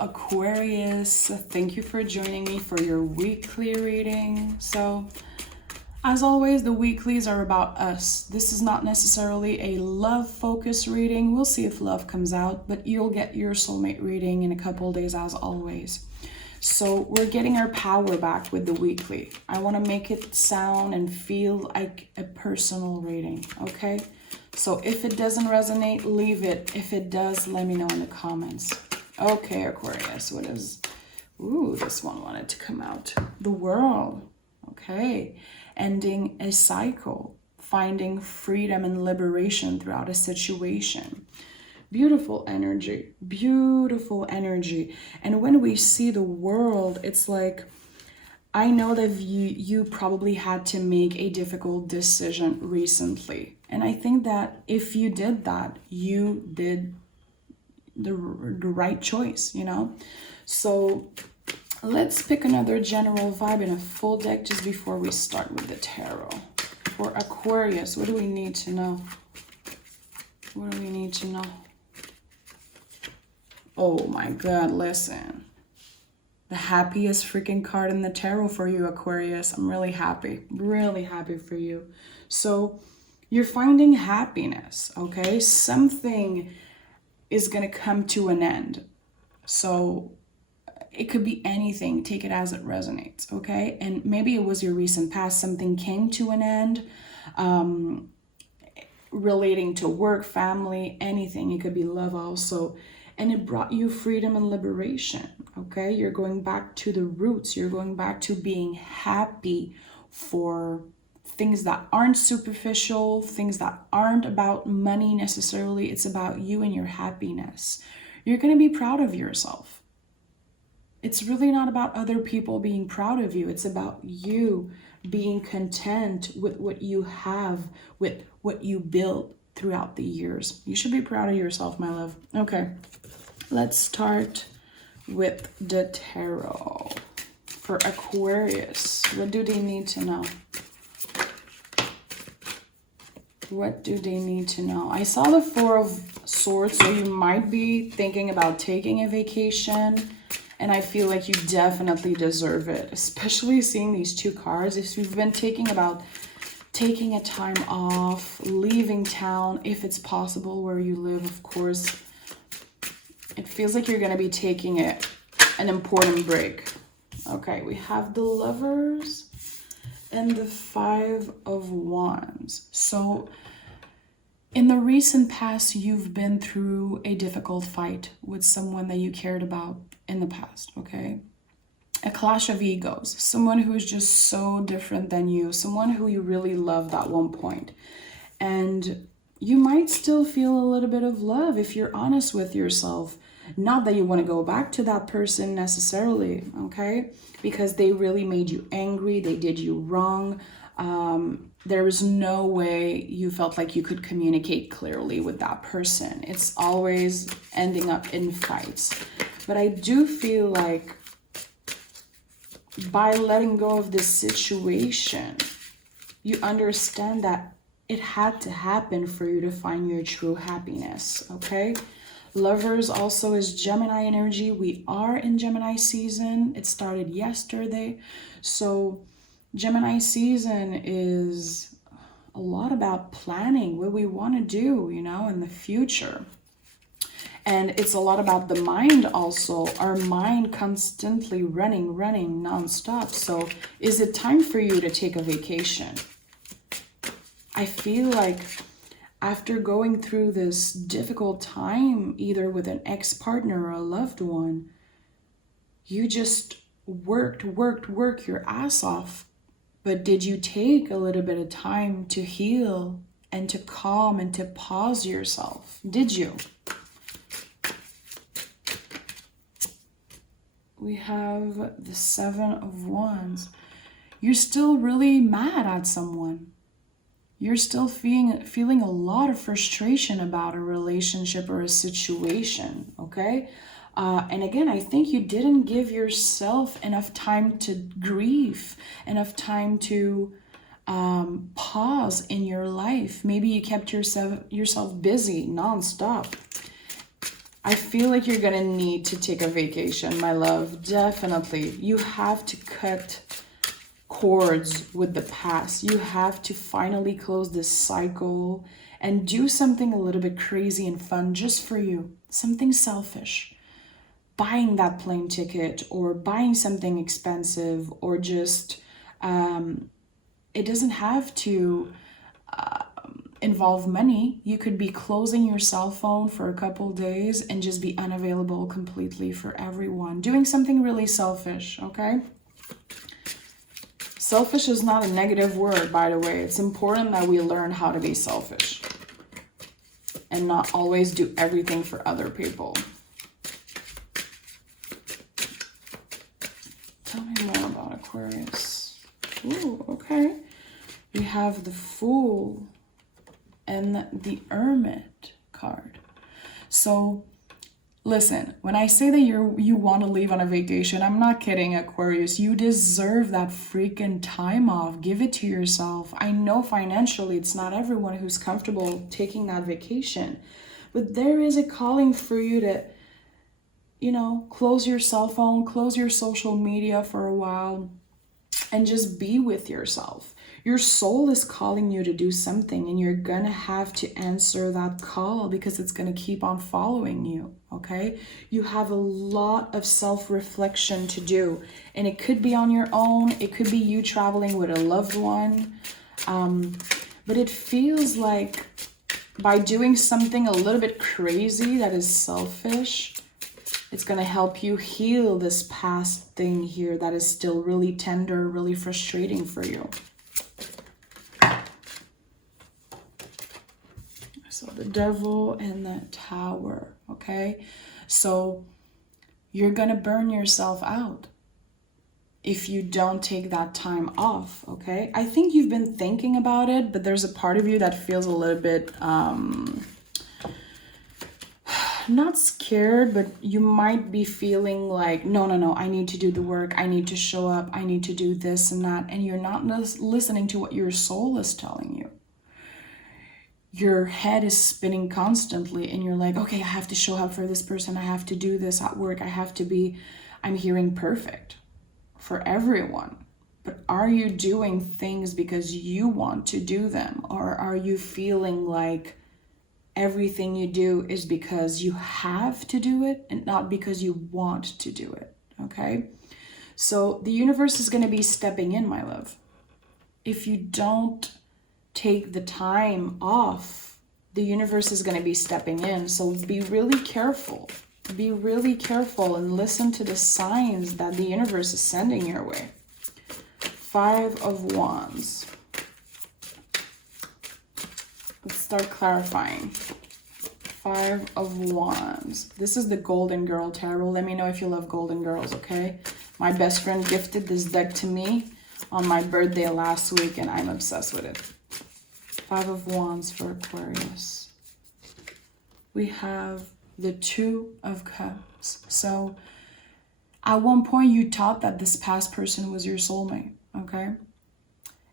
Aquarius, thank you for joining me for your weekly reading. So as always, the weeklies are about us. This is not necessarily a love focused reading. We'll see if love comes out, but you'll get your soulmate reading in a couple days as always. So we're getting our power back with the weekly. I want to make it sound and feel like a personal reading, okay? So if it doesn't resonate, leave it. If it does, let me know in the comments. Okay, Aquarius, what is... Ooh, this one wanted to come out. The World. Okay. Ending a cycle. Finding freedom and liberation throughout a situation. Beautiful energy. Beautiful energy. And when we see the World, it's like... I know that you probably had to make a difficult decision recently. And I think that if you did that, you did the right choice, you know? So let's pick another general vibe in a full deck just before we start with the tarot. For Aquarius, what do we need to know? What do we need to know? Oh my God, listen. The happiest freaking card in the tarot for you, Aquarius. I'm really happy for you. So you're finding happiness, okay? Something is going to come to an end. So it could be anything. Take it as it resonates, okay? And maybe it was your recent past. Something came to an end relating to work, family, anything. It could be love also. And it brought you freedom and liberation, okay? You're going back to the roots. You're going back to being happy for things that aren't superficial, things that aren't about money necessarily. It's about you and your happiness. You're going to be proud of yourself. It's really not about other people being proud of you. It's about you being content with what you have, with what you built throughout the years. You should be proud of yourself, my love. Okay, let's start with the tarot. For Aquarius, what do they need to know? What do they need to know? I saw the Four of Swords, so you might be thinking about taking a vacation. And I feel like you definitely deserve it, especially seeing these two cards. If you've been thinking about taking a time off, leaving town, if it's possible where you live, of course, it feels like you're going to be taking an important break. Okay, we have the Lovers and the Five of Wands. So in the recent past, you've been through a difficult fight with someone that you cared about in the past, okay? A clash of egos, someone who is just so different than you, someone who you really loved at one point. And you might still feel a little bit of love if you're honest with yourself. Not that you want to go back to that person necessarily, okay? Because they really made you angry, they did you wrong. There is no way you felt like you could communicate clearly with that person. It's always ending up in fights. But I do feel like by letting go of this situation, you understand that it had to happen for you to find your true happiness, okay? Lovers also is Gemini energy. We are in Gemini season. It started yesterday. So Gemini season is a lot about planning what we want to do, you know, in the future. And it's a lot about the mind also. Our mind constantly running nonstop. So is it time for you to take a vacation? I feel like after going through this difficult time, either with an ex-partner or a loved one, you just worked your ass off. But did you take a little bit of time to heal and to calm and to pause yourself? Did you? We have the Seven of Wands. You're still really mad at someone. You're still feeling a lot of frustration about a relationship or a situation, okay? And again, I think you didn't give yourself enough time to grieve, enough time to pause in your life. Maybe you kept yourself busy nonstop. I feel like you're gonna need to take a vacation, my love. Definitely. You have to cut cords with the past. You have to finally close this cycle and do something a little bit crazy and fun just for you. Something selfish. Buying that plane ticket or buying something expensive, or just, it doesn't have to involve money. You could be closing your cell phone for a couple days and just be unavailable completely for everyone. Doing something really selfish, okay? Selfish is not a negative word, by the way. It's important that we learn how to be selfish and not always do everything for other people. Tell me more about Aquarius. Ooh, okay. We have the Fool and the Hermit card. So listen, when I say that you want to leave on a vacation, I'm not kidding, Aquarius. You deserve that freaking time off. Give it to yourself. I know financially it's not everyone who's comfortable taking that vacation, but there is a calling for you to, you know, close your cell phone, close your social media for a while, and just be with yourself. Your soul is calling you to do something, and you're gonna have to answer that call because it's gonna keep on following you, okay? You have a lot of self-reflection to do, and it could be on your own, it could be you traveling with a loved one, but it feels like by doing something a little bit crazy that is selfish, it's going to help you heal this past thing here that is still really tender, really frustrating for you. So the Devil and the Tower, okay? So you're going to burn yourself out if you don't take that time off, okay? I think you've been thinking about it, but there's a part of you that feels a little bit... not scared, but you might be feeling like, no, I need to do the work, I need to show up, I need to do this and that, and you're not listening to what your soul is telling you. Your head is spinning constantly, and you're like, okay, I have to show up for this person, I have to do this at work, I'm hearing perfect for everyone. But are you doing things because you want to do them, or are you feeling like everything you do is because you have to do it and not because you want to do it, okay? So the universe is going to be stepping in, my love. If you don't take the time off, the universe is going to be stepping in. So be really careful. Be really careful and listen to the signs that the universe is sending your way. 5 of Wands. Let's start clarifying. 5 of Wands. This is the Golden Girl Tarot. Let me know if you love Golden Girls, okay? My best friend gifted this deck to me on my birthday last week, and I'm obsessed with it. 5 of Wands for Aquarius. We have the 2 of Cups. So at one point you thought that this past person was your soulmate, okay?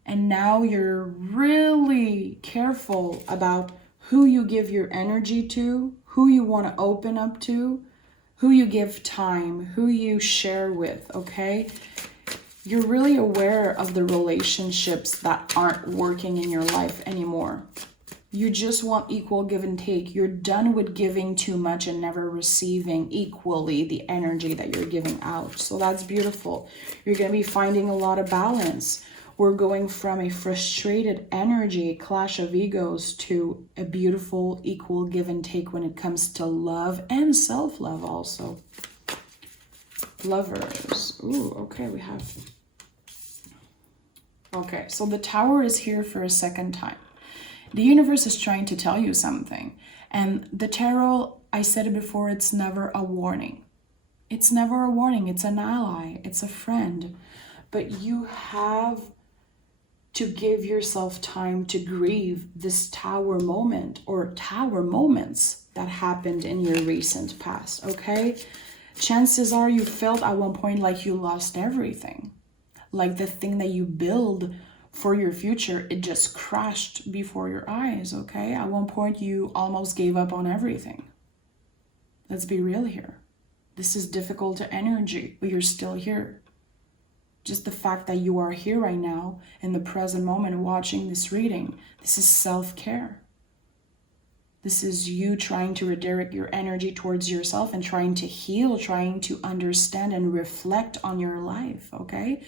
And now you're really careful about who you give your energy to, who you want to open up to, who you give time, who you share with, okay? You're really aware of the relationships that aren't working in your life anymore. You just want equal give and take. You're done with giving too much and never receiving equally the energy that you're giving out. So that's beautiful. You're going to be finding a lot of balance. We're going from a frustrated energy, clash of egos, to a beautiful equal give and take when it comes to love and self-love also. Lovers. Ooh, okay, we have... Okay, so the Tower is here for a second time. The universe is trying to tell you something. And the tarot, I said it before, it's never a warning. It's never a warning. It's an ally. It's a friend. But you have to give yourself time to grieve this Tower moment or Tower moments that happened in your recent past, okay? Chances are you felt at one point like you lost everything. Like the thing that you build for your future, it just crashed before your eyes, okay? At one point you almost gave up on everything. Let's be real here. This is difficult energy, but you're still here. Just the fact that you are here right now in the present moment watching this reading, this is self-care. This is you trying to redirect your energy towards yourself and trying to heal, trying to understand and reflect on your life, okay?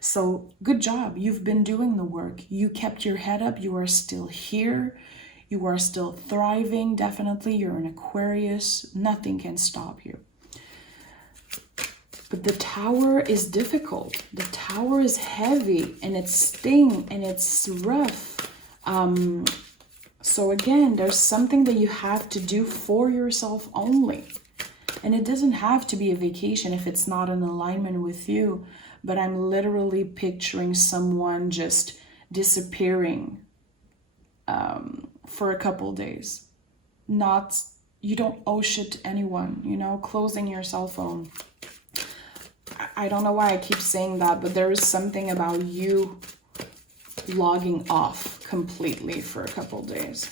So good job. You've been doing the work. You kept your head up. You are still here. You are still thriving. Definitely. You're an Aquarius. Nothing can stop you. But the Tower is difficult. The Tower is heavy and it's sting and it's rough. So again, there's something that you have to do for yourself only. And it doesn't have to be a vacation if it's not in alignment with you. But I'm literally picturing someone just disappearing for a couple days. You don't owe shit to anyone, you know, closing your cell phone. I don't know why I keep saying that, but there is something about you logging off completely for a couple days.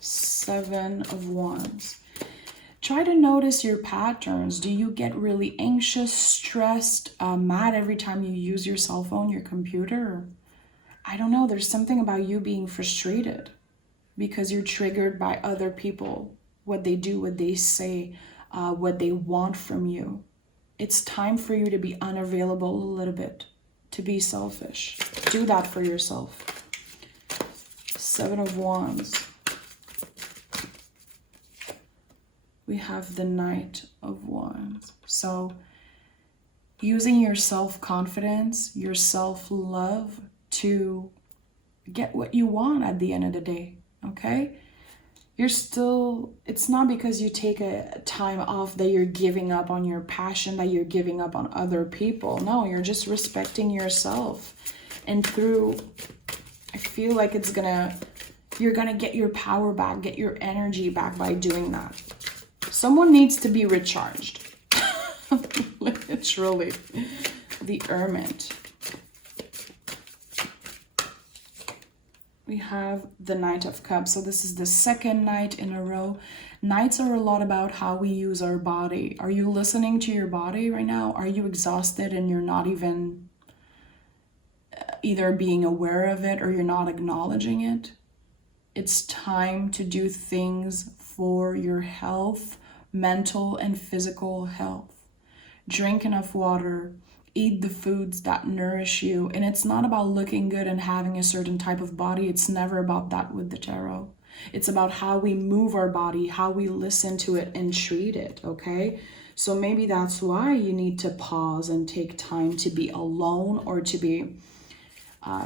7 of Wands. Try to notice your patterns. Do you get really anxious, stressed, mad every time you use your cell phone, your computer? I don't know. There's something about you being frustrated because you're triggered by other people, what they do, what they say, what they want from you. It's time for you to be unavailable a little bit, to be selfish. Do that for yourself. 7 of Wands. We have the Knight of Wands. So using your self-confidence, your self-love to get what you want at the end of the day, okay? It's not because you take a time off that you're giving up on your passion, that you're giving up on other people. No, you're just respecting yourself. And I feel like you're gonna get your power back, get your energy back by doing that. Someone needs to be recharged. Literally. The Hermit. We have the Knight of Cups. So this is the second night in a row. Nights are a lot about how we use our body. Are you listening to your body right now? Are you exhausted and you're not even either being aware of it or you're not acknowledging it? It's time to do things for your health, mental and physical health. Drink enough water. Eat the foods that nourish you. And it's not about looking good and having a certain type of body. It's never about that with the tarot. It's about how we move our body, how we listen to it and treat it, okay? So maybe that's why you need to pause and take time to be alone or to be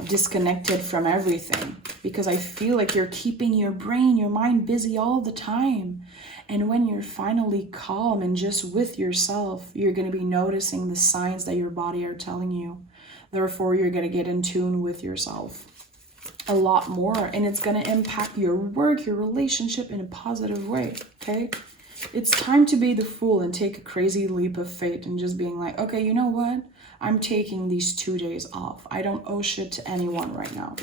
disconnected from everything. Because I feel like you're keeping your brain, your mind busy all the time. And when you're finally calm and just with yourself, you're going to be noticing the signs that your body are telling you. Therefore, you're going to get in tune with yourself a lot more. And it's going to impact your work, your relationship in a positive way, okay? It's time to be the fool and take a crazy leap of faith and just being like, okay, you know what? I'm taking these 2 days off. I don't owe shit to anyone right now.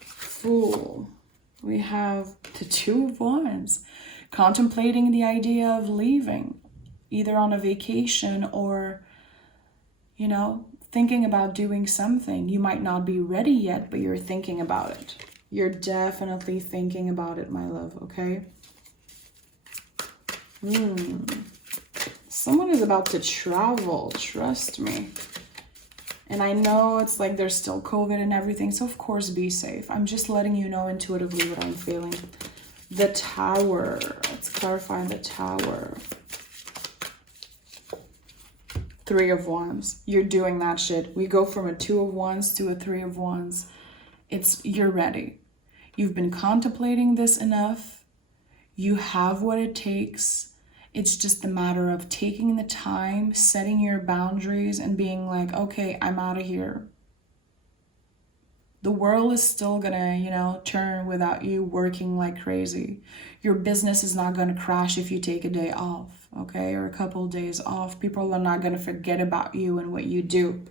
Fool. We have the 2 of Wands. Contemplating the idea of leaving, either on a vacation or, you know, thinking about doing something. You might not be ready yet, but you're thinking about it. You're definitely thinking about it, my love, okay? Someone is about to travel, trust me. And I know it's like there's still COVID and everything, so of course be safe. I'm just letting you know intuitively what I'm feeling. The Tower. Let's clarify the Tower. 3 of Wands. You're doing that shit. We go from a 2 of Wands to a 3 of Wands. You're ready. You've been contemplating this enough. You have what it takes. It's just a matter of taking the time, setting your boundaries, and being like, okay, I'm out of here. The world is still gonna, you know, turn without you working like crazy. Your business is not gonna crash if you take a day off, okay? Or a couple of days off. People are not gonna forget about you and what you do.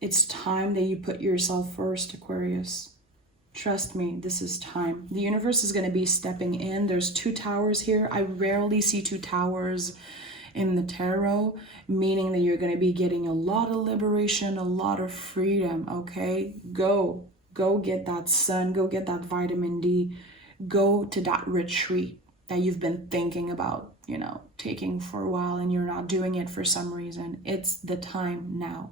It's time that you put yourself first, Aquarius. Trust me, this is time. The universe is going to be stepping in. There's 2 towers here. I rarely see 2 towers in the tarot, meaning that you're going to be getting a lot of liberation, a lot of freedom, okay? Go get that sun, go get that vitamin D, go to that retreat that you've been thinking about, you know, taking for a while and you're not doing it for some reason. It's the time now.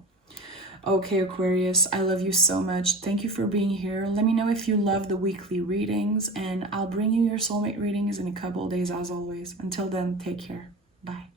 Okay, Aquarius, I love you so much. Thank you for being here. Let me know if you love the weekly readings, and I'll bring you your soulmate readings in a couple of days as always. Until then, take care. Bye.